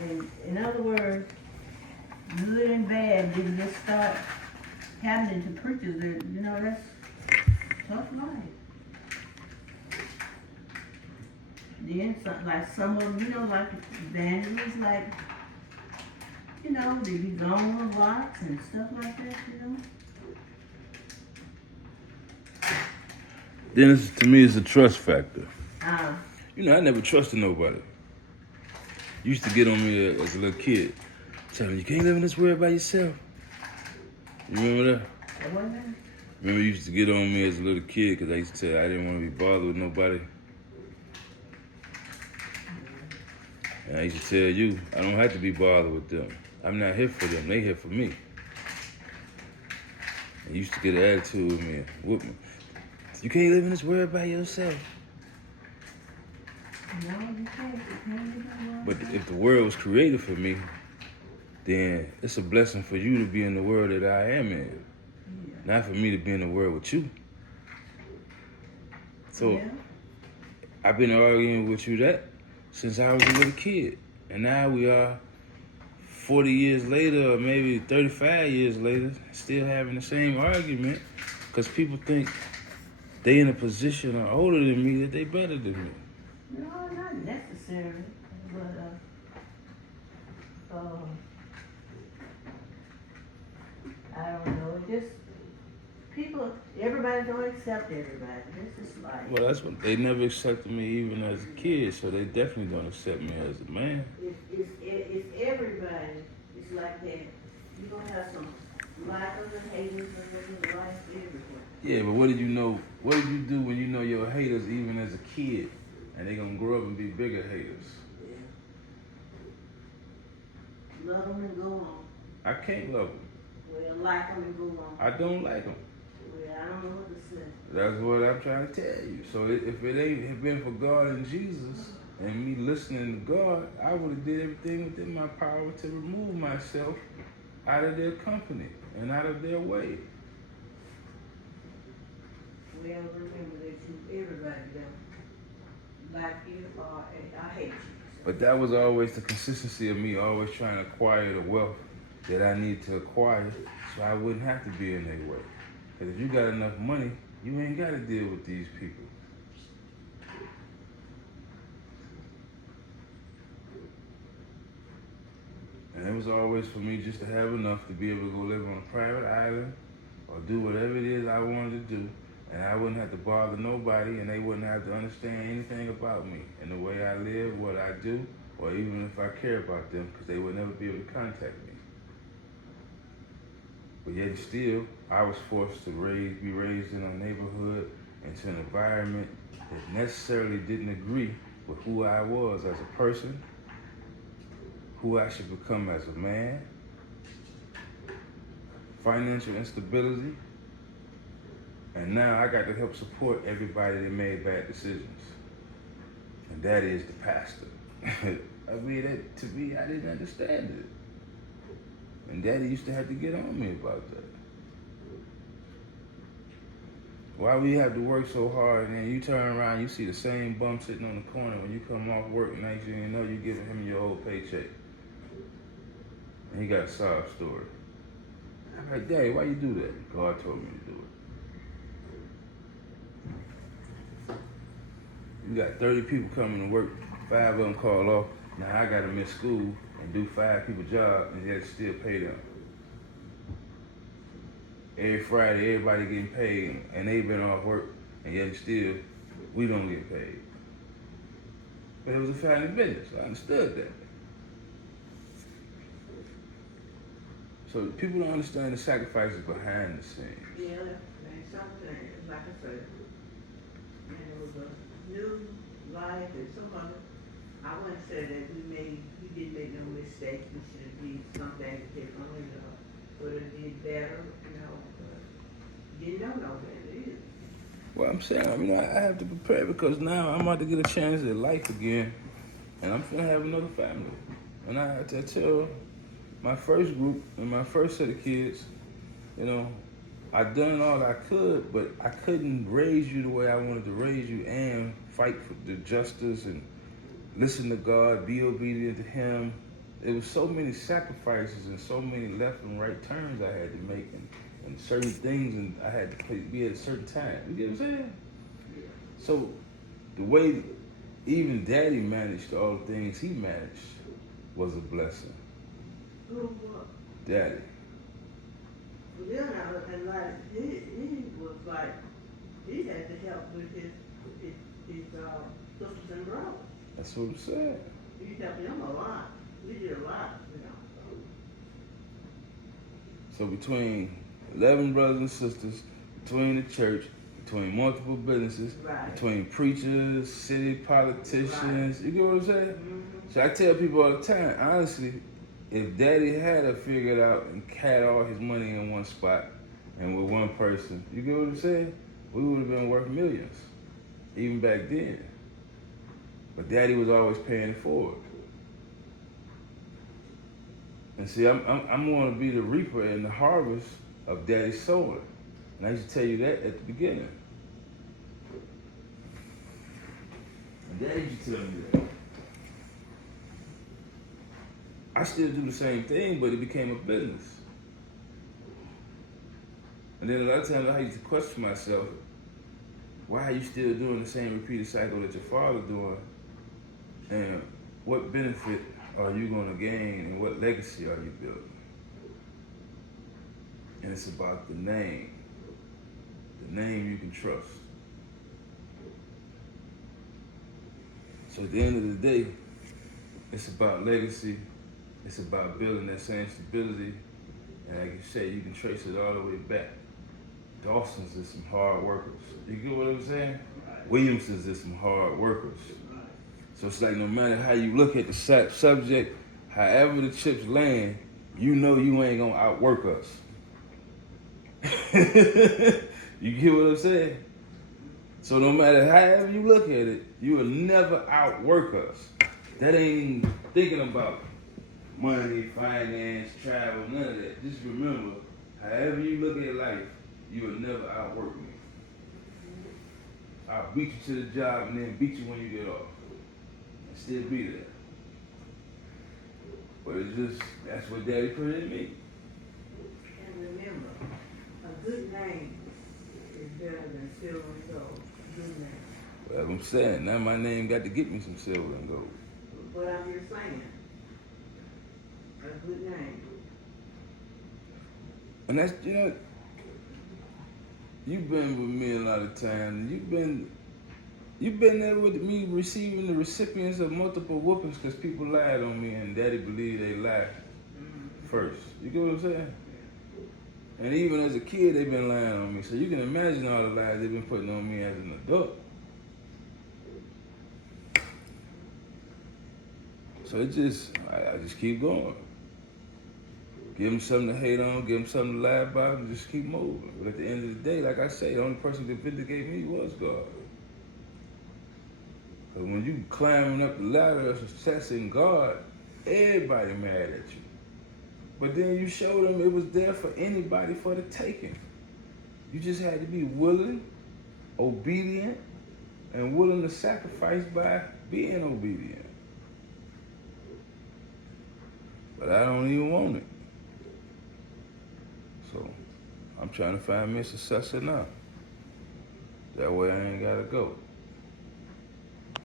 And in other words, good and bad didn't just start happening to preachers. You know, that's tough life. Then, like some of them, you know, like evangelists, like, you know, they be gone with rocks and stuff like that, you know. Then to me, it's a trust factor. Uh, You know, I never trusted nobody. Used to get on me as a little kid, telling me, you can't live in this world by yourself. You remember that? Remember, you used to get on me as a little kid because I used to tell I didn't want to be bothered with nobody. And I used to tell you, I don't have to be bothered with them. I'm not here for them. They here for me. And you used to get an attitude with me and whoop me. You can't live in this world by yourself. No, you can't. You can't live in the world. But if the world was created for me, then it's a blessing for you to be in the world that I am in. Yeah. Not for me to be in the world with you. So Yeah. I've been arguing with you that since I was a little kid. And now we are 40 years later, or maybe 35 years later, still having the same argument because people think they in a position or older than me that they better than me. No, not necessarily, but I don't know. Just people, everybody don't accept everybody. This is life. Well, that's what they never accepted me even as a kid, so they definitely don't accept me as a man. It's everybody. It's like that. You're gonna have some likers and haters and life everywhere. Yeah, but what did you know? What did you do when you know your haters even as a kid, and they gonna grow up and be bigger haters? Yeah. Love them and go on. I can't love them. Well, like them and go on. I don't like them. Well, I don't know what to say. That's what I'm trying to tell you. So if it ain't have been for God and Jesus and me listening to God, I would have did everything within my power to remove myself out of their company and out of their way. Well, remember that everybody don't like you or I hate you. But that was always the consistency of me always trying to acquire the wealth that I need to acquire so I wouldn't have to be in their way. Because if you got enough money, you ain't got to deal with these people. And it was always for me just to have enough to be able to go live on a private island or do whatever it is I wanted to do. And I wouldn't have to bother nobody and they wouldn't have to understand anything about me and the way I live, what I do, or even if I care about them because they would never be able to contact me. But yet still, I was forced to be raised in a neighborhood into an environment that necessarily didn't agree with who I was as a person, who I should become as a man, financial instability, and now I got to help support everybody that made bad decisions. And that is the pastor. I mean, to me, I didn't understand it. And Daddy used to have to get on me about that. Why we have to work so hard and then you turn around, you see the same bum sitting on the corner when you come off work and next thing you know, you giving him your old paycheck. And he got a sob story. I'm like, Daddy, why you do that? God told me to do it. You got 30 people coming to work, 5 of them call off. Now I gotta miss school and do 5 people's job and yet still pay them. Every Friday, everybody getting paid and they been off work and yet still we don't get paid. But it was a family business, I understood that. So people don't understand the sacrifices behind the scenes. Yeah, and something, like I said, and it was a new life and some other. I wouldn't say that we didn't make no mistakes. We should have did something differently, would have did better, but you know no better either. Well, I'm saying, I have to prepare because now I'm about to get a chance at life again, and I'm gonna have another family. And I tell my first group and my first set of kids, I done all I could, but I couldn't raise you the way I wanted to raise you and fight for the justice and listen to God, be obedient to Him, There was so many sacrifices and so many left and right turns I had to make, and certain things, and I had to be at a certain time. You get what I'm saying? So the way even Daddy managed all the things he managed was a blessing. Who was? Daddy. Yeah, and like he was like he had to help with his sisters and brothers. That's what I'm saying. He helped them a lot. He did a lot, you know. So between 11 brothers and sisters, between the church, between multiple businesses, Right. between preachers, city politicians, you get what I'm saying? Mm-hmm. So I tell people all the time, honestly, if Daddy had it figured out and had all his money in one spot and with one person, you get what I'm saying? We would have been worth millions, even back then. But Daddy was always paying it forward. And see, I'm going to be the reaper and the harvest of Daddy's sowing. And I used to tell you that at the beginning. And Daddy used to tell me that. I still do the same thing, but it became a business. And then a lot of times I used to question myself, why are you still doing the same repeated cycle that your father doing? And what benefit are you going to gain, and what legacy are you building? And it's about the name you can trust. So at the end of the day, it's about legacy. It's about building that same stability. And like you say, you can trace it all the way back. Dawson's is some hard workers. You get what I'm saying? Right. Williamson's is some hard workers. Right. So it's like no matter how you look at the subject, however the chips land, you know you ain't gonna outwork us. You get what I'm saying? So no matter however you look at it, you will never outwork us. That ain't thinking about money, finance, travel, none of that. Just remember, however you look at life, you will never outwork me. I'll beat you to the job and then beat you when you get off. And still be there. But it's just, that's what Daddy put in me. And remember, a good name is better than silver and gold. Good name. Well, I'm saying, now my name got to get me some silver and gold. But I'm just saying, a good name. And that's, you know, you've been with me a lot of times. You've been there with me receiving the recipients of multiple whoopings because people lied on me and Daddy believed they lied first. You get what I'm saying? And even as a kid, they've been lying on me. So you can imagine all the lies they've been putting on me as an adult. So it just, I just keep going. Give them something to hate on, give them something to lie about, and just keep moving. But at the end of the day, like I say, the only person that vindicated me was God. Because when you climbing up the ladder of success in God, everybody mad at you. But then you showed them it was there for anybody for the taking. You just had to be willing, obedient, and willing to sacrifice by being obedient. But I don't even want it. So I'm trying to find me a successor now. That way I ain't gotta go.